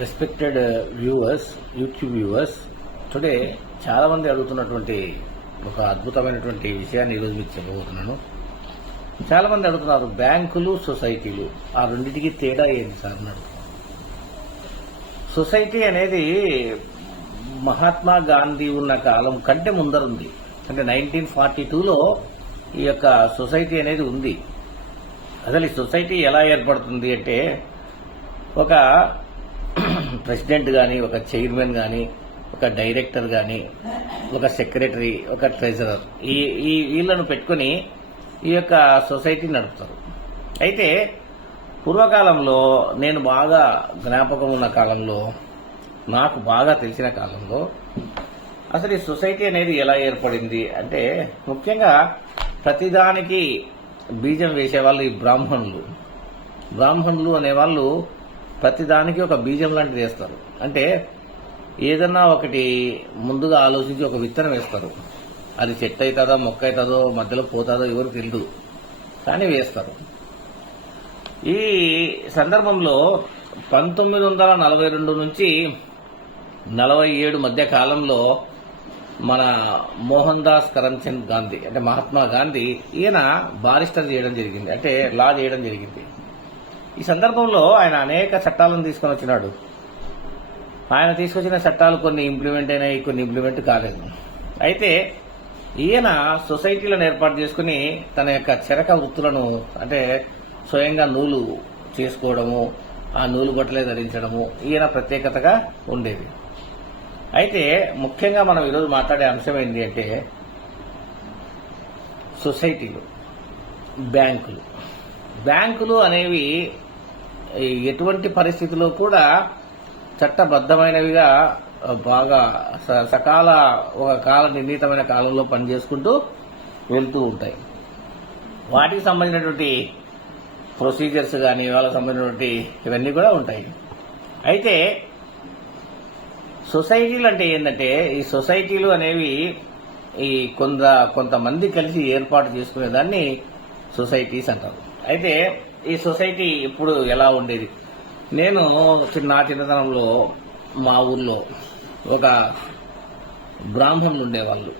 Respected viewers, YouTube viewers, today చాలా మంది అడుగుతున్నటువంటి ఒక అద్భుతమైనటువంటి విషయాన్ని ఈరోజు మీకు చెప్పబోతున్నాను. చాలా మంది అడుగుతున్నారు, బ్యాంకులు సొసైటీలు ఆ రెండింటికి తేడా ఏంటి సార్ అన్నాడు. సొసైటీ అనేది మహాత్మా గాంధీ ఉన్న కాలం కంటే ముందరుంది. అంటే 1942లో ఈ యొక్క సొసైటీ అనేది ఉంది. అసలు ఈ సొసైటీ ఎలా ఏర్పడుతుంది అంటే, ఒక ప్రెసిడెంట్ కానీ, ఒక చైర్మన్ కానీ, ఒక డైరెక్టర్ కానీ, ఒక సెక్రటరీ, ఒక ట్రెజరర్, ఈ వీళ్ళను పెట్టుకుని ఈ యొక్క సొసైటీ నడుపుతారు. అయితే పూర్వకాలంలో, నేను బాగా జ్ఞాపకం ఉన్న కాలంలో, నాకు బాగా తెలిసిన కాలంలో అసలు ఈ సొసైటీ అనేది ఎలా ఏర్పడింది అంటే, ముఖ్యంగా ప్రతిదానికి బీజం వేసేవాళ్ళు ఈ బ్రాహ్మణులు. బ్రాహ్మణులు అనేవాళ్ళు ప్రతిదానికి ఒక బీజం లాంటిది వేస్తారు. అంటే ఏదన్నా ఒకటి ముందుగా ఆలోచించి ఒక విత్తనం వేస్తారు. అది చెట్టు అవుతుందో, మొక్క అవుతుందో, మధ్యలో పోతుందో ఎవరు తెలియదు, కానీ వేస్తారు. ఈ సందర్భంలో 1942 నుంచి 47 మధ్య కాలంలో మన మోహన్ దాస్ కరమ్చంద్ గాంధీ, అంటే మహాత్మా గాంధీ, ఈయన బారిస్టర్ చేయడం జరిగింది, అంటే లా చేయడం జరిగింది. ఈ సందర్భంలో ఆయన అనేక చట్టాలను తీసుకొని వచ్చినాడు. ఆయన తీసుకొచ్చిన చట్టాలు కొన్ని ఇంప్లిమెంట్ అయినాయి, కొన్ని ఇంప్లిమెంట్ కాలేదు. అయితే ఈయన సొసైటీలను ఏర్పాటు చేసుకుని తన యొక్క చెరక వృత్తులను, అంటే స్వయంగా నూలు చేసుకోవడము, ఆ నూలు బట్టలే ధరించడము ఈయన ప్రత్యేకతగా ఉండేది. అయితే ముఖ్యంగా మనం ఈరోజు మాట్లాడే అంశం ఏంటి అంటే, సొసైటీలు, బ్యాంకులు. బ్యాంకులు అనేవి ఎటువంటి పరిస్థితుల్లో కూడా చట్టబద్ధమైనవిగా బాగా సకాల ఒక కాల నిర్ణీతమైన కాలంలో పనిచేసుకుంటూ వెళ్తూ ఉంటాయి. వాటికి సంబంధించినటువంటి ప్రొసీజర్స్ కానీ, వాళ్ళకి సంబంధించినటువంటి ఇవన్నీ కూడా ఉంటాయి. అయితే సొసైటీలు అంటే ఏంటంటే, ఈ సొసైటీలు అనేవి ఈ కొంతమంది కలిసి ఏర్పాటు చేసుకునే దాన్ని సొసైటీస్ అంటారు. అయితే ఈ సొసైటీ ఇప్పుడు ఎలా ఉండేది, నేను నా చిన్నతనంలో మా ఊర్లో ఒక బ్రాహ్మణులు ఉండేవాళ్ళు.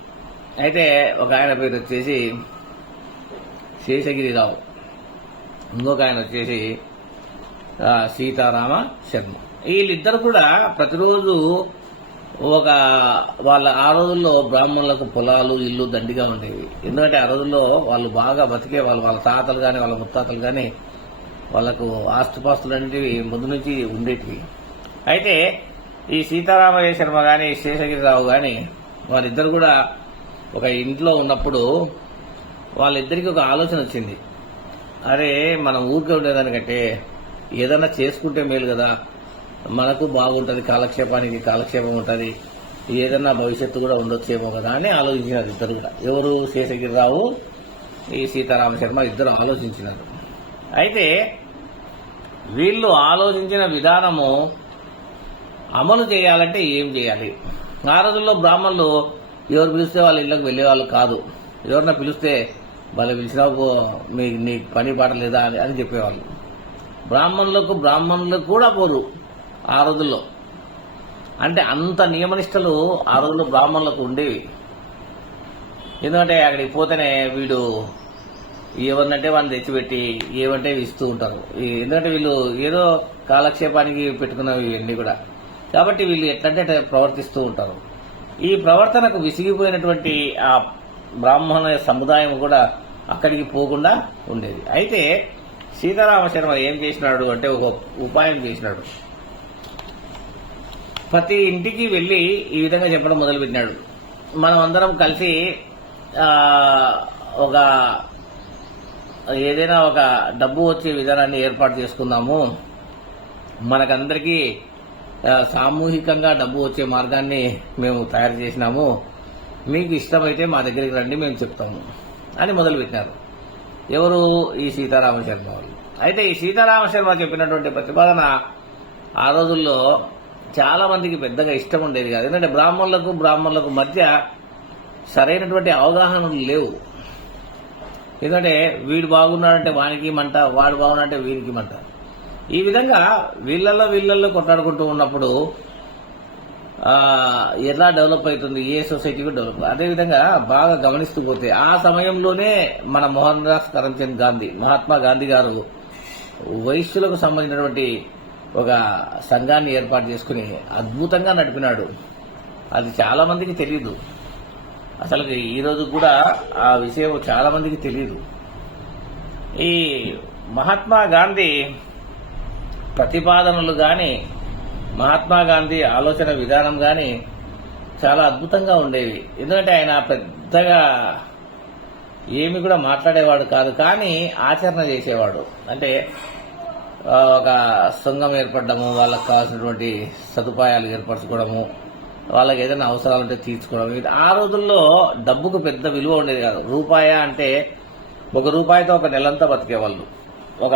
అయితే ఒక ఆయన పేరు వచ్చేసి శేషగిరిరావు, ఇంకొక ఆయన వచ్చేసి సీతారామ శర్మ. వీళ్ళిద్దరు కూడా ప్రతిరోజు ఆ రోజుల్లో బ్రాహ్మణులకు పొలాలు, ఇల్లు దండిగా ఉండేవి. ఎందుకంటే ఆ రోజుల్లో వాళ్ళు బాగా బతికే వాళ్ళ తాతలు కానీ, వాళ్ళ ముత్తాతలు కానీ, వాళ్ళకు ఆస్తుపాస్తులు అనేవి ముందు నుంచి ఉండేటివి. అయితే ఈ సీతారామయ్య శర్మ కానీ, శేషగిరిరావు కానీ, వాళ్ళిద్దరు కూడా ఒక ఇంట్లో ఉన్నప్పుడు వాళ్ళిద్దరికి ఒక ఆలోచన వచ్చింది. అరే, మనం ఊరికే ఉండేదానికంటే ఏదన్నా చేసుకుంటే మేలు కదా, మనకు బాగుంటుంది, కాలక్షేపం ఉంటుంది, ఏదన్నా భవిష్యత్తు కూడా ఉండొచ్చేమో కదా అని ఆలోచించినారు ఇద్దరు కూడా. ఎవరు? శేషగిరిరావు, ఈ సీతారామ శర్మ ఇద్దరు ఆలోచించినారు. అయితే వీళ్ళు ఆలోచించిన విధానము అమలు చేయాలంటే ఏం చేయాలి? ఆ రోజుల్లో బ్రాహ్మణులు ఎవరు పిలిస్తే వాళ్ళ ఇళ్ళకి వెళ్ళేవాళ్ళు కాదు. ఎవరన్నా పిలిస్తే వాళ్ళు పిలిచినావు, నీకు పని పాట లేదా అని చెప్పేవాళ్ళు. బ్రాహ్మణులకు కూడా పోరు ఆ రోజుల్లో. అంటే అంత నియమనిష్టలు ఆ రోజుల్లో బ్రాహ్మణులకు ఉండేవి. ఎందుకంటే అక్కడికి పోతేనే వీడు ఏమన్నంటే వాళ్ళని తెచ్చిపెట్టి ఏమంటే ఇస్తూ ఉంటారు. ఎందుకంటే వీళ్ళు ఏదో కాలక్షేపానికి పెట్టుకున్నవి ఇవన్నీ కూడా. కాబట్టి వీళ్ళు ఎట్లంటే ప్రవర్తిస్తూ ఉంటారు. ఈ ప్రవర్తనకు విసిగిపోయినటువంటి ఆ బ్రాహ్మణ సముదాయం కూడా అక్కడికి పోకుండా ఉండేది. అయితే సీతారామ శర్మ ఏం చేసినాడు అంటే, ఒక ఉపాయం చేసినాడు. ప్రతి ఇంటికి వెళ్లి ఈ విధంగా చెప్పడం మొదలుపెట్టినాడు. మనం అందరం కలిసి ఏదైనా ఒక డబ్బు వచ్చే విధానాన్ని ఏర్పాటు చేసుకుందాము, మనకందరికీ సామూహికంగా డబ్బు వచ్చే మార్గాన్ని మేము తయారు చేసినాము, మీకు ఇష్టమైతే మా దగ్గరికి రండి, మేము చెప్తాము అని మొదలుపెట్టినారు. ఎవరు? ఈ సీతారామ శర్మ వాళ్ళు. అయితే ఈ సీతారామ శర్మ చెప్పినటువంటి ప్రతిపాదన ఆ రోజుల్లో చాలా మందికి పెద్దగా ఇష్టం ఉండేది కాదు. ఎందుకంటే బ్రాహ్మణులకు మధ్య సరైనటువంటి అవగాహనలు లేవు. ఎందుకంటే వీడు బాగున్నాడంటే వానికి మంట, వాడు బాగున్నాడంటే వీరికి మంట. ఈ విధంగా వీళ్ళల్లో కొట్లాడుకుంటూ ఉన్నప్పుడు ఎలా డెవలప్ అవుతుంది, ఏ సొసైటీకి డెవలప్. అదేవిధంగా బాగా గమనిస్తూ పోతే ఆ సమయంలోనే మన మోహన్ దాస్ కరమ్చంద్ గాంధీ, మహాత్మా గాంధీ గారు వైశ్యులకు సంబంధించినటువంటి ఒక సంఘాన్ని ఏర్పాటు చేసుకుని అద్భుతంగా నడిపినాడు. అది చాలా మందికి తెలియదు. అసలు ఈ రోజు కూడా ఆ విషయం చాలా మందికి తెలియదు. ఈ మహాత్మా గాంధీ ప్రతిపాదనలు కానీ, మహాత్మా గాంధీ ఆలోచన విధానం కానీ చాలా అద్భుతంగా ఉండేవి. ఎందుకంటే ఆయన పెద్దగా ఏమి కూడా మాట్లాడేవాడు కాదు, కానీ ఆచరణ చేసేవాడు. అంటే ఒక సంఘం ఏర్పడము, వాళ్ళకి కావాల్సినటువంటి సదుపాయాలు ఏర్పరచుకోవడము, వాళ్ళకి ఏదైనా అవసరాలు ఉంటే తీర్చుకోవడం. ఆ రోజుల్లో డబ్బుకు పెద్ద విలువ ఉండేది కాదు. రూపాయ అంటే ₹1 ఒక నెలంతా బతికేవాళ్ళు. ఒక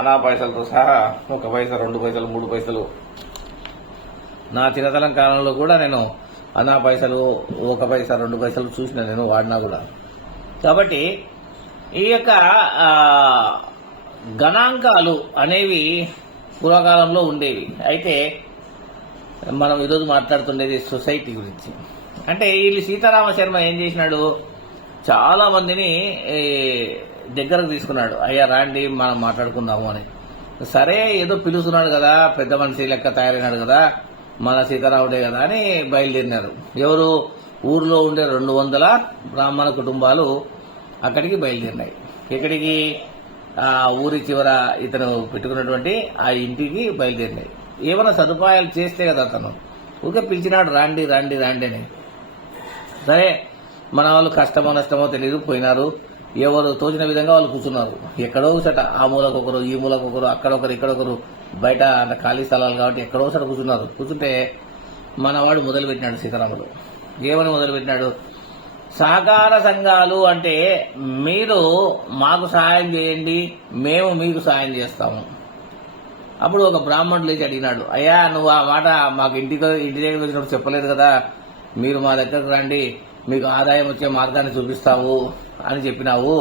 అనా పైసలతో సహా 1 పైసా, 2 పైసలు, 3 పైసలు. నా చిన్నతనం కాలంలో కూడా నేను అనా పైసలు, 1 పైసా, 2 పైసలు చూసిన, నేను వాడినా కూడా. కాబట్టి ఈ యొక్క గణాంకాలు అనేవి పూర్వకాలంలో ఉండేవి. అయితే మనం ఈరోజు మాట్లాడుతుండేది సొసైటీ గురించి. అంటే వీళ్ళు సీతారామ శర్మ ఏం చేసినాడు, చాలా మందిని దగ్గరకు తీసుకున్నాడు. అయ్యా రాండి మనం మాట్లాడుకుందాము అని. సరే ఏదో పిలుస్తున్నాడు కదా, పెద్ద మనిషి లెక్క తయారైనాడు కదా, మన సీతారాముడే కదా అని బయలుదేరినారు. ఎవరు? ఊర్లో ఉండే 200 బ్రాహ్మణ కుటుంబాలు అక్కడికి బయలుదేరినాయి. ఎక్కడికి? ఆ ఊరి చివర ఇతను పెట్టుకున్నటువంటి ఆ ఇంటికి బయలుదేరినాయి. ఏమైనా సదుపాయాలు చేస్తే కదా అతను. ఊరికే పిలిచినాడు, రాండి రాండి రాండి అని. సరే మన వాళ్ళు కష్టమో నష్టమో తెలియదు, పోయినారు. ఎవరు తోచిన విధంగా వాళ్ళు కూర్చున్నారు. ఎక్కడో చట, ఆ మూలకొకరు, ఈ మూలకొకరు, అక్కడొకరు, ఇక్కడొకరు. బయట అంటే ఖాళీ స్థలాలు కాబట్టి ఎక్కడో చట కూర్చున్నారు. కూర్చుంటే మనవాడు మొదలుపెట్టినాడు సీతారాముడు. ఏమని మొదలుపెట్టినాడు? సహకార సంఘాలు అంటే మీరు మాకు సహాయం చేయండి, మేము మీకు సహాయం చేస్తాము. అప్పుడు ఒక బ్రాహ్మణుడు లేచి అడిగినాడు, అయ్యా నువ్వు ఆ మాట మాకు ఇంటి దగ్గర వచ్చినప్పుడు చెప్పలేదు కదా, మీరు మా దగ్గరకు రండి, మీకు ఆదాయం వచ్చే మార్గాన్ని చూపిస్తావు అని చెప్పినావు.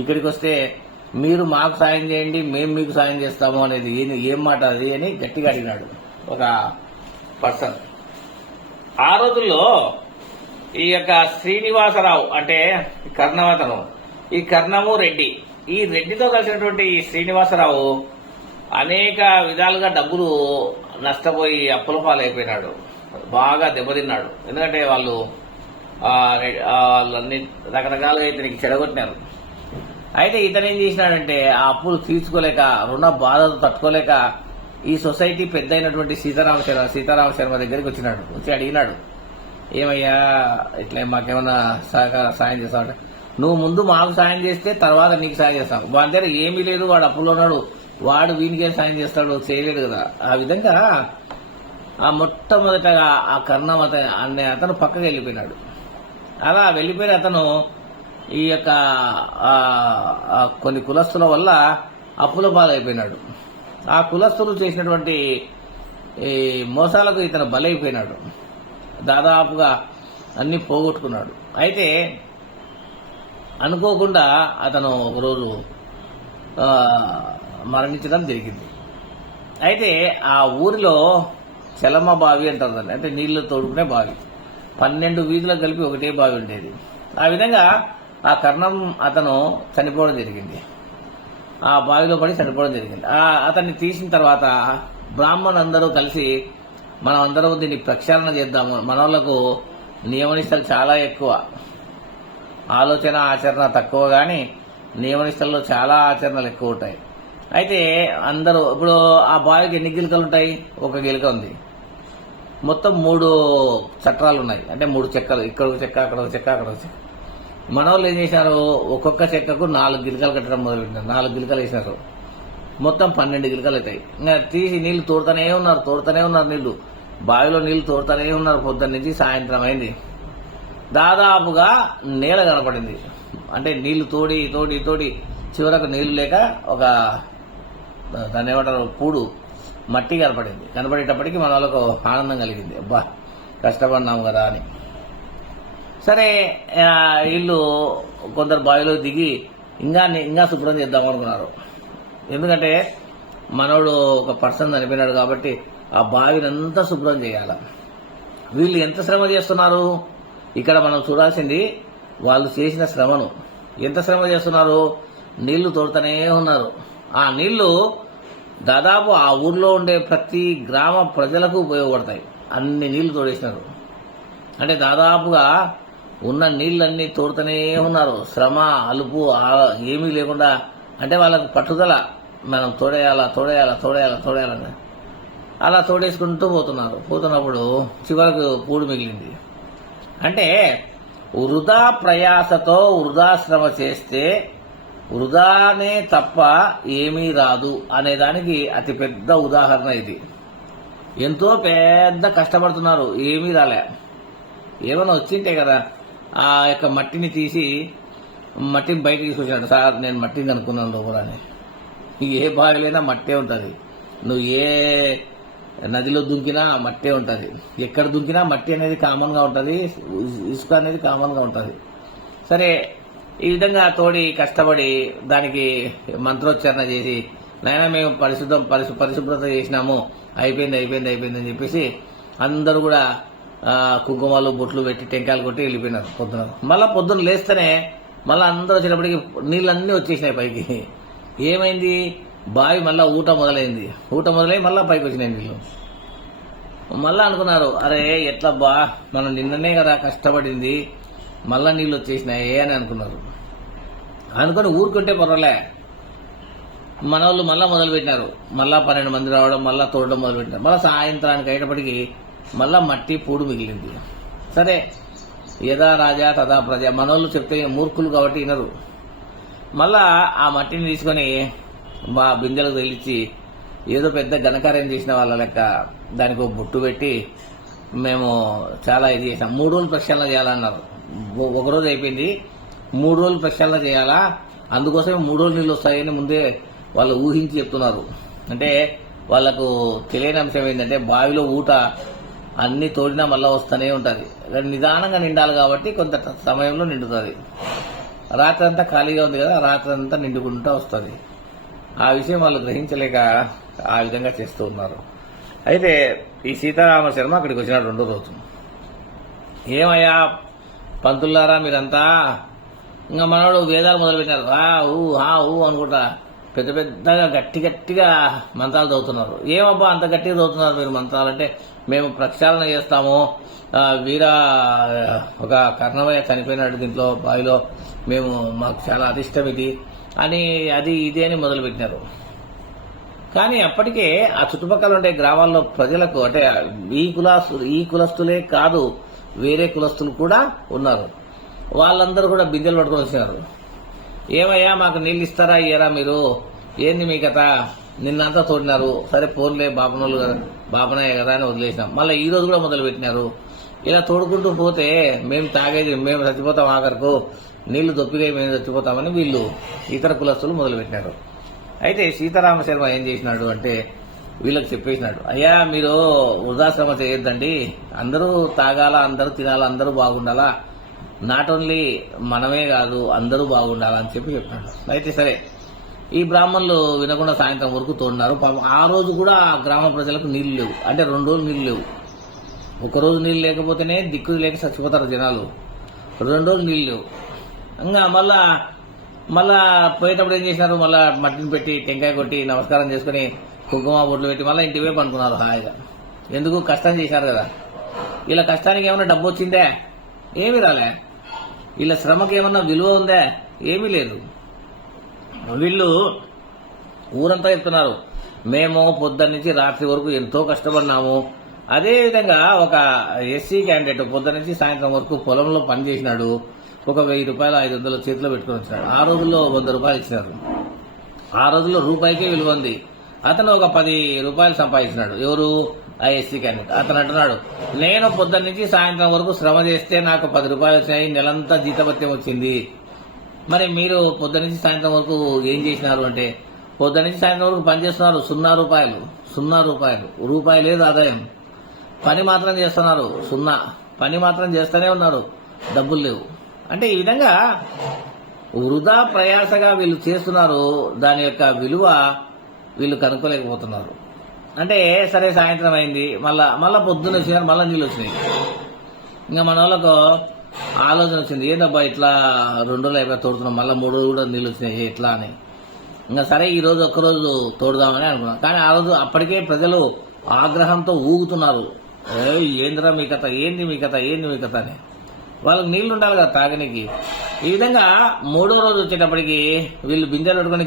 ఇక్కడికి వస్తే మీరు మాకు సాయం చేయండి, మేము మీకు సాయం చేస్తాము అనేది ఏం మాట అది అని గట్టిగా అడిగినాడు ఒక పర్సన్. ఆ రోజుల్లో ఈ యొక్క శ్రీనివాసరావు అంటే కర్ణవతను, ఈ కర్ణము రెడ్డి, ఈ రెడ్డితో కలిసినటువంటి ఈ శ్రీనివాసరావు అనేక విధాలుగా డబ్బులు నష్టపోయి అప్పుల పాలైపోయినాడు. బాగా దెబ్బతిన్నాడు. ఎందుకంటే వాళ్ళన్ని రకరకాలుగా ఇతనికి చెడగొట్టినారు. అయితే ఇతను ఏం చేసినాడంటే ఆ అప్పులు తీర్చుకోలేక, రుణ బాధలు తట్టుకోలేక ఈ సొసైటీ పెద్ద అయినటువంటి సీతారామ శర్మ దగ్గరికి వచ్చినాడు. వచ్చి అడిగినాడు, ఏమయ్యా ఇట్లా మాకేమన్నా సాయం చేస్తావు? నువ్వు ముందు మాకు సాయం చేస్తే తర్వాత నీకు సాయం చేస్తావు. వాడి దగ్గర ఏమీ లేదు, వాడు అప్పులో ఉన్నాడు, వాడు వీనికేం సాయం చేస్తాడు? చేయలేడు కదా. ఆ విధంగా ఆ మొట్టమొదటగా ఆ కర్ణం అనే అతను పక్కకి వెళ్ళిపోయినాడు. అలా వెళ్ళిపోయిన అతను ఈ యొక్క కొన్ని కులస్తుల వల్ల అప్పుల పాలైపోయినాడు. ఆ కులస్తులు చేసినటువంటి ఈ మోసాలకు ఇతను బలైపోయినాడు. దాదాపుగా అన్ని పోగొట్టుకున్నాడు. అయితే అనుకోకుండా అతను ఒకరోజు మరణించడం జరిగింది. అయితే ఆ ఊరిలో చలమ బావి అంటారు దాన్ని, అంటే నీళ్లు తోడుకునే బావి. 12 వీధులకు కలిపి ఒకటే బావి ఉండేది. ఆ విధంగా ఆ కర్ణం అతను చనిపోవడం జరిగింది. ఆ బావిలో పడి చనిపోవడం జరిగింది. అతన్ని తీసిన తర్వాత బ్రాహ్మణులందరూ కలిసి మనం అందరం దీన్ని ప్రక్షాళన చేద్దాము, మన వాళ్ళకు నియమనిష్టలు చాలా ఎక్కువ, ఆలోచన ఆచరణ తక్కువ, కానీ నియమనిష్టల్లో చాలా ఆచరణలు ఎక్కువ ఉంటాయి. అయితే అందరూ ఇప్పుడు ఆ బావికి ఎన్ని గిలకలు ఉంటాయి? 1 గిలక ఉంది. మొత్తం 3 చట్రాలు ఉన్నాయి, అంటే 3 చెక్కలు, ఇక్కడ ఒక చెక్క, అక్కడ ఒక చెక్క, అక్కడ ఒక చెక్క. మన వాళ్ళు ఏం చేశారు, ఒక్కొక్క చెక్కకు 4 గిలకలు కట్టడం మొదలుపెట్టినారు. 4 గిలకలు వేసినారు. మొత్తం 12 గిలకలు అవుతాయి. ఇంకా తీసి నీళ్లు తోడుతూనే ఉన్నారు నీళ్లు, బావిలో నీళ్లు తోడుతూనే ఉన్నారు. పొద్దున్న నుంచి సాయంత్రం అయింది. దాదాపుగా నేల కనపడింది. అంటే నీళ్లు తోడి తోడి తోడి చివరకు నీళ్లు లేక ఒక దాన్ని ఏమంటారు, పూడు మట్టి కనపడేటప్పటికి మన వాళ్ళకు ఆనందం కలిగింది. అబ్బా కష్టపడినాము కదా అని. సరే వీళ్ళు కొందరు బావిలో దిగి ఇంకా శుభ్రం చేద్దాం అనుకున్నారు. ఎందుకంటే మనోడు ఒక పర్సన్ చనిపోయినాడు కాబట్టి ఆ బావినంతా శుభ్రం చేయాలి. వీళ్ళు ఎంత శ్రమ చేస్తున్నారు ఇక్కడ మనం చూడాల్సింది, వాళ్ళు చేసిన శ్రమను. ఎంత శ్రమ చేస్తున్నారు, నీళ్లు తోడుతూనే ఉన్నారు. ఆ నీళ్లు దాదాపు ఆ ఊర్లో ఉండే ప్రతి గ్రామ ప్రజలకు ఉపయోగపడతాయి. అన్ని నీళ్లు తోడేసినారు. అంటే దాదాపుగా ఉన్న నీళ్ళన్నీ తోడుతూనే ఉన్నారు. శ్రమ అలుపు ఏమీ లేకుండా, అంటే వాళ్ళకు పట్టుదల, మనం తోడేయాలని అలా తోడేసుకుంటూ పోతున్నప్పుడు చివరకు పూడు మిగిలింది. అంటే వృధా ప్రయాసతో వృధా శ్రమ చేస్తే వృధానే తప్ప ఏమీ రాదు అనేదానికి అతి పెద్ద ఉదాహరణ ఇది. ఎంతో పెద్ద కష్టపడుతున్నారు, ఏమీ రాలే. ఏమైనా వచ్చింటే కదా ఆ యొక్క మట్టిని తీసి మట్టిని బయటకు తీసుకొచ్చాడు. సార్ నేను మట్టిని అనుకున్నాను లోపలని. ఏ బావిలైనా మట్టే ఉంటుంది, నువ్వు ఏ నదిలో దుంకినా మట్టే ఉంటుంది, ఎక్కడ దుంకినా మట్టి అనేది కామన్గా ఉంటుంది, ఇసుక అనేది కామన్గా ఉంటుంది. సరే, ఈ విధంగా తోడి కష్టపడి దానికి మంత్రోచ్చారణ చేసి నాయన మేము పరిశుభ్రత చేసినాము, అయిపోయింది అని చెప్పేసి అందరూ కూడా కుంకుమాలు బొట్లు పెట్టి టెంకాయలు కొట్టి వెళ్ళిపోయినారు. మళ్ళీ పొద్దున్న లేస్తేనే మళ్ళీ అందరూ వచ్చేటప్పటికి నీళ్ళన్నీ వచ్చేసినాయి పైకి. ఏమైంది, బావి మళ్ళీ ఊట మొదలై మళ్ళీ పైకి వచ్చినాయి నీళ్ళు. మళ్ళీ అనుకున్నారు, అరే ఎట్లా మనం నిన్ననే కదా కష్టపడింది, మళ్ళా నీళ్ళు వచ్చేసినాయి అని అనుకున్నారు. అనుకుని ఊరుకుంటే పర్వాలే, మన వాళ్ళు మళ్ళా మొదలుపెట్టినారు. మళ్ళా 12 మంది రావడం, మళ్ళా తోడడం మొదలుపెట్టినారు. మళ్ళీ సాయంత్రానికి అయ్యేటప్పటికి మళ్ళా మట్టి పూడు మిగిలింది. సరే, యథా రాజా తథా ప్రజ, మనోళ్ళు చెప్తే మూర్ఖులు కాబట్టి వినరు. మళ్ళా ఆ మట్టిని తీసుకొని మా బిందెలకు తెలిచి ఏదో పెద్ద ఘనకార్యం చేసిన వాళ్ళ లెక్క దానికి ఒక బొట్టు పెట్టి మేము చాలా ఇది చేసాం. 3 రోజులు ప్రక్షాళన చేయాలన్నారు. ఒకరోజు అయిపోయింది, 3 రోజులు ప్రక్షాళన చేయాలా, అందుకోసమే 3 రోజులు నీళ్ళు వస్తాయని ముందే వాళ్ళు ఊహించి చెప్తున్నారు. అంటే వాళ్ళకు తెలియని అంశం ఏంటంటే బావిలో ఊట అన్ని తోడినా మళ్ళీ వస్తూనే ఉంటుంది, నిదానంగా నిండాలి కాబట్టి కొంత సమయంలో నిండుతుంది. రాత్రి అంతా ఖాళీగా ఉంది కదా, రాత్రి అంతా నిండుకుంటూ వస్తుంది. ఆ విషయం వాళ్ళు గ్రహించలేక ఆ విధంగా చేస్తూ ఉన్నారు. అయితే ఈ సీతారామ శర్మ అక్కడికి వచ్చినాడు 2వ రోజు. ఏమయ్యా పంతులారా మీరంతా, ఇంకా మనవాడు వేదాలు మొదలుపెట్టినారు. ఊ అనుకుంటా పెద్దగా గట్టిగా మంత్రాలు చదువుతున్నారు. ఏమబ్బా అంత గట్టిగా చదువుతున్నారు మీరు మంత్రాలు అంటే, మేము ప్రక్షాళన చేస్తాము, ఒక కర్ణమయ్య చనిపోయినాడు దీంట్లో బావిలో, మాకు చాలా అదిష్టం ఇది అని ఇది అని మొదలుపెట్టినారు. కానీ అప్పటికే ఆ చుట్టుపక్కల ఉండే గ్రామాల్లో ప్రజలకు, అంటే ఈ కులస్తులే కాదు వేరే కులస్తులు కూడా ఉన్నారు. వాళ్ళందరూ కూడా బిందెలు పట్టుకొని వచ్చినారు. ఏమయ్యా మాకు నీళ్ళు ఇస్తారా ఇయ్యరా మీరు, ఏంది మీ కథ, నిన్నంతా తోడినారు, సరే పోన్లే బాపనాయ కదా అని వదిలేసినాం. మళ్ళీ ఈ రోజు కూడా మొదలు పెట్టినారు. ఇలా తోడుకుంటూ పోతే మేము తాగేది, మేము చచ్చిపోతాం, ఆఖరకు నీళ్లు దొప్పిగా మేము చచ్చిపోతామని వీళ్ళు ఇతర కులస్తులు మొదలుపెట్టినారు. అయితే సీతారామ శర్మ ఏం చేసినాడు అంటే వీళ్ళకి చెప్పేసినాడు, అయ్యా మీరు వృద్ధాశ్రమ చేయొద్దండి, అందరూ తాగాల, అందరూ తినాలా, అందరూ బాగుండాలా, నాట్ ఓన్లీ మనమే కాదు అందరూ బాగుండాలని చెప్పినాడు. అయితే సరే, ఈ బ్రాహ్మణులు వినకుండా సాయంత్రం వరకు తోడినారు. ఆ రోజు కూడా గ్రామ ప్రజలకు నీళ్లు లేవు, అంటే 2 రోజులు నీళ్లు లేవు. ఒకరోజు నీళ్ళు లేకపోతేనే దిక్కు లేక చచ్చిపోతారు జనాలు, 2 రోజులు నీళ్ళు లేవు. ఇంకా మళ్ళా పోయేటప్పుడు ఏం చేసినారు, మళ్ళా మట్టిని పెట్టి టెంకాయ కొట్టి నమస్కారం చేసుకుని కుంకుమ బొట్లు పెట్టి మళ్ళీ ఇంటి వైపు అనుకున్నారు హాయిగా. ఎందుకు, కష్టం చేశారు కదా. ఇలా కష్టానికి ఏమన్నా డబ్బు వచ్చిందే, ఏమీ రాలే. వీళ్ళ శ్రమకి ఏమన్నా విలువ ఉందా, ఏమీ లేదు. వీళ్ళు ఊరంతా చెప్తున్నారు, మేము పొద్దున్న నుంచి రాత్రి వరకు ఎంతో కష్టపడినాము. అదేవిధంగా ఒక ఎస్సీ క్యాండిడేట్ పొద్దున్న నుంచి సాయంత్రం వరకు పొలంలో పనిచేసినాడు, ఒక 1000 రూపాయలు 500 చేతిలో పెట్టుకుని వచ్చినాడు. ఆ రోజుల్లో 100 రూపాయలు ఇచ్చినారు. ఆ రోజుల్లో రూపాయికే విలువ ఉంది. అతను ఒక 10 రూపాయలు సంపాదించినాడు. ఎవరు, ఆ ఎస్సీ క్యాండిడేట్. అతను అంటున్నాడు, నేను పొద్దున్న నుంచి సాయంత్రం వరకు శ్రమ చేస్తే నాకు 10 రూపాయలు వచ్చినాయి, నెలంతా జీతభత్యం వచ్చింది. మరి మీరు పొద్దున్న నుంచి సాయంత్రం వరకు ఏం చేసినారు అంటే, పొద్దున్న నుంచి సాయంత్రం వరకు పనిచేస్తున్నారు, 0 రూపాయలు, రూపాయి లేదు ఆదాయం. పని మాత్రం చేస్తున్నారు, 0 పని మాత్రం చేస్తూనే ఉన్నారు, డబ్బులు లేవు. అంటే ఈ విధంగా వృధా ప్రయాసగా వీళ్ళు చేస్తున్నారు. దాని యొక్క విలువ వీళ్ళు కనుక్కోలేకపోతున్నారు. అంటే సరే సాయంత్రం అయింది, మళ్ళా పొద్దున్న వచ్చినారు, మళ్ళీ నీళ్ళు వచ్చినాయి. ఇంకా మన వాళ్ళకు ఆలోచన వచ్చింది, ఏందబ్బా ఇట్లా 2 రోజులు అయిపోయి తోడుతున్నాం, మళ్ళీ 3 రోజులు కూడా నీళ్ళు వచ్చినాయి ఎట్లా అని. ఇంకా సరే ఈ రోజు ఒక్కరోజు తోడుదామని అనుకున్నాం. కానీ ఆ రోజు అప్పటికే ప్రజలు ఆగ్రహంతో ఊగుతున్నారు, ఏందిరా మీ కథ, ఏంది మీ కథ అని. వాళ్ళకి నీళ్లు ఉండాలి కదా తాగనికి. ఈ విధంగా 3వ రోజు వచ్చేటప్పటికి వీళ్ళు బిందెలు పట్టుకుని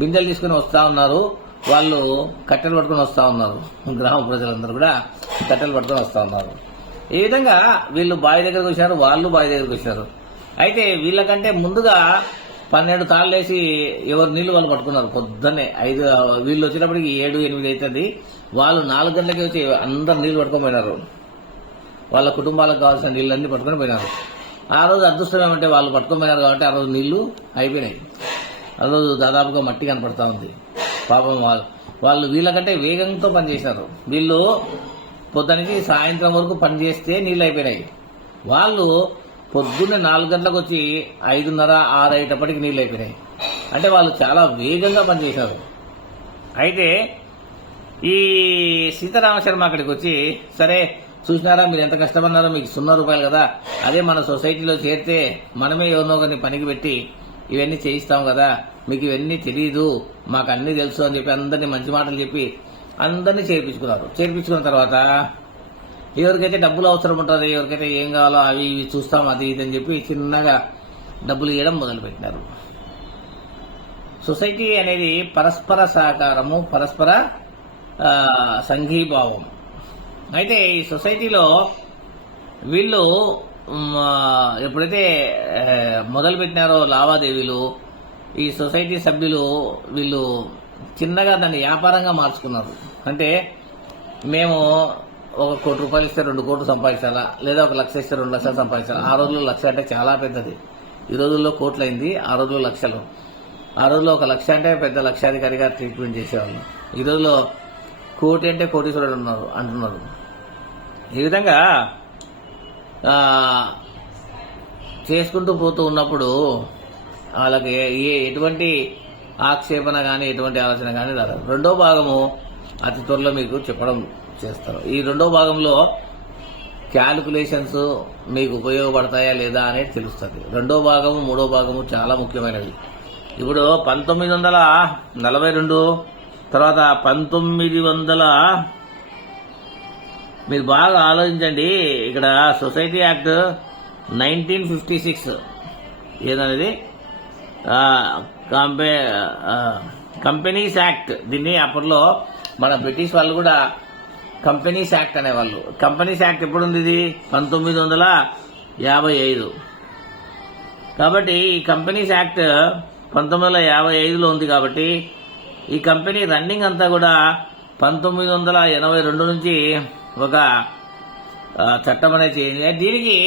బిందెలు తీసుకుని వస్తా ఉన్నారు, వాళ్ళు కట్టెలు పట్టుకుని వస్తా ఉన్నారు. గ్రామ ప్రజలందరూ కూడా కట్టెలు పట్టుకుని వస్తా ఉన్నారు. ఈ విధంగా వీళ్ళు బావి దగ్గరకు వచ్చారు, వాళ్ళు బావి దగ్గరకు వచ్చారు. అయితే వీళ్ళకంటే ముందుగా 12 తాళ్ళు వేసి ఎవరు నీళ్లు వాళ్ళు పట్టుకున్నారు. పొద్దున్నే 5 వీళ్ళు వచ్చేటప్పటికి 7, 8 అవుతుంది. వాళ్ళు 4 గంటలకి వచ్చి అందరు నీళ్లు పట్టుకొని పోయినారు. వాళ్ళ కుటుంబాలకు కావాల్సిన నీళ్ళన్నీ పట్టుకొని పోయినారు. ఆ రోజు అదృష్టం ఏమంటే వాళ్ళు పట్టుకొని పోయినారు కాబట్టి ఆ రోజు నీళ్లు అయిపోయినాయి. ఆ రోజు దాదాపుగా మట్టి కనపడతా ఉంది. పాపం వాళ్ళు వీళ్ళకంటే వేగంతో పనిచేశారు. వీళ్ళు పొద్దునికి సాయంత్రం వరకు పనిచేస్తే నీళ్ళు అయిపోయినాయి. వాళ్ళు పొద్దున్నే 4 గంటలకు వచ్చి 5:30, 6 అయ్యేటప్పటికి నీళ్ళు అయిపోయినాయి. అంటే వాళ్ళు చాలా వేగంగా పనిచేశారు. అయితే ఈ సీతారామ శర్మ అక్కడికి వచ్చి, సరే చూసినారా మీరు ఎంత కష్టపడినారో, మీకు 0 రూపాయలు కదా, అదే మన సొసైటీలో చేరితే మనమే ఎవరినో ఒకరిని పనికి పెట్టి ఇవన్నీ చేయిస్తాం కదా, మీకు ఇవన్నీ తెలియదు, మాకు అన్నీ తెలుసు అని చెప్పి అందరినీ మంచి మాటలు చెప్పి అందరినీ చేర్పించుకున్నారు. చేర్పించుకున్న తర్వాత ఎవరికైతే డబ్బులు అవసరం ఉంటుంది, ఎవరికైతే ఏం కావాలో అవి ఇవి చూస్తాం అది ఇది అని చెప్పి చిన్నగా డబ్బులు ఇవ్వడం మొదలుపెట్టినారు. సొసైటీ అనేది పరస్పర సహకారము, పరస్పర సంఘీభావం. అయితే ఈ సొసైటీలో వీళ్ళు ఎప్పుడైతే మొదలుపెట్టినారో లావాదేవీలు, ఈ సొసైటీ సభ్యులు వీళ్ళు చిన్నగా దాన్ని వ్యాపారంగా మార్చుకున్నారు. అంటే మేము 1 కోటి రూపాయలు ఇస్తే 2 కోట్లు సంపాదించాలా, లేదా 1 లక్ష ఇస్తే 2 లక్షలు సంపాదించాలా. ఆ రోజుల్లో 1 లక్ష అంటే చాలా పెద్దది, ఈ రోజుల్లో కోట్లు అయింది, ఆ రోజుల్లో లక్షలు. ఆ రోజుల్లో 1 లక్ష అంటే పెద్ద లక్షాధికారిగా ట్రీట్మెంట్ చేసేవాళ్ళు. ఈ రోజుల్లో 1 కోటి అంటే కోటీశ్వరుడు అంటున్నారు. ఈ విధంగా చేసుకుంటూ పోతూ ఉన్నప్పుడు వాళ్ళకి ఎటువంటి ఆక్షేపణ కానీ ఎటువంటి ఆలోచన కానీ రాదు. 2వ భాగము అతి త్వరలో మీకు చెప్పడం చేస్తారు. ఈ 2వ భాగంలో క్యాలిక్యులేషన్స్ మీకు ఉపయోగపడతాయా లేదా అనేది తెలుస్తుంది. 2వ భాగము 3వ భాగము చాలా ముఖ్యమైనవి. ఇప్పుడు 1942 తర్వాత 1900 మీరు బాగా ఆలోచించండి. ఇక్కడ సొసైటీ యాక్ట్ 1956 ఏదనేది కంపెనీస్ యాక్ట్. దీన్ని అప్పట్లో మన బ్రిటిష్ వాళ్ళు కూడా కంపెనీస్ యాక్ట్ అనేవాళ్ళు. కంపెనీస్ యాక్ట్ ఎప్పుడు ఉంది? ఇది 1955. కాబట్టి ఈ కంపెనీస్ యాక్ట్ 1955లో ఉంది. కాబట్టి ఈ కంపెనీ రన్నింగ్ అంతా కూడా 1982 నుంచి ఒక చట్టం అనేది చేయండి. దీనికి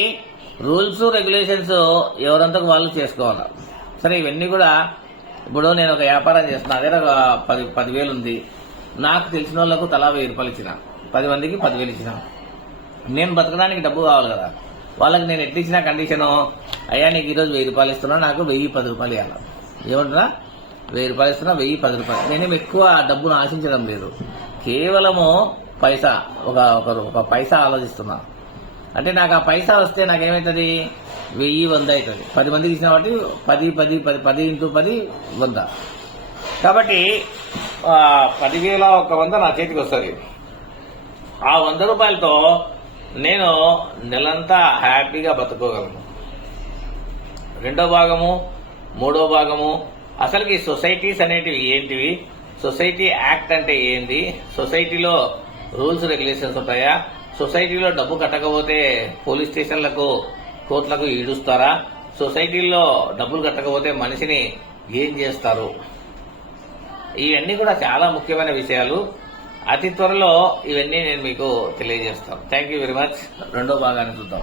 రూల్స్ రెగ్యులేషన్స్ ఎవరంతకు వాళ్ళు చేసుకోవాలి. సరే ఇవన్నీ కూడా ఇప్పుడు నేను ఒక వ్యాపారం చేస్తున్నా, అదే ఒక 10,000 ఉంది. నాకు తెలిసిన వాళ్ళకు తలా 1000 రూపాయలు ఇచ్చిన, 10 మందికి 10,000 ఇచ్చిన. నేను బతకడానికి డబ్బు కావాలి కదా. వాళ్ళకి నేను ఎట్లా ఇచ్చిన కండిషను, అయ్యా నీకు ఈరోజు 1000 రూపాయలు ఇస్తున్నా, నాకు 1010 రూపాయలు ఇవ్వాలి. ఏమంటున్నా? 1000 రూపాయలు ఇస్తున్నా, 1010 రూపాయలు. నేనేం ఎక్కువ డబ్బును ఆశించడం లేదు, కేవలము పైసా, ఒక పైసా ఆలోచిస్తున్నా. అంటే నాకు ఆ పైసా వస్తే నాకేమవుతుంది? 1000 అవుతుంది. 10 మందికి ఇచ్చిన వాటి 10 10 10 10 × 10 100. కాబట్టి 10,000 ఒక 100 నా చేతికి వస్తుంది. ఆ 100 రూపాయలతో నేను నెలంతా హ్యాపీగా బతుకోగలను. 2వ భాగము 3వ భాగము అసలుకి సొసైటీస్ అనేటివి ఏంటివి, సొసైటీ యాక్ట్ అంటే ఏంది, సొసైటీలో రూల్స్ రెగ్యులేషన్స్ ఉంటాయా, సొసైటీలో డబ్బు కట్టకపోతే పోలీస్ స్టేషన్లకు కోర్టులకు ఈడుస్తారా, సొసైటీలో డబ్బులు కట్టకపోతే మనిషిని ఏం చేస్తారు, ఇవన్నీ కూడా చాలా ముఖ్యమైన విషయాలు. అతి త్వరలో ఇవన్నీ నేను మీకు తెలియజేస్తాను. Thank you very much. 2వ భాగాన్ని చూద్దాం.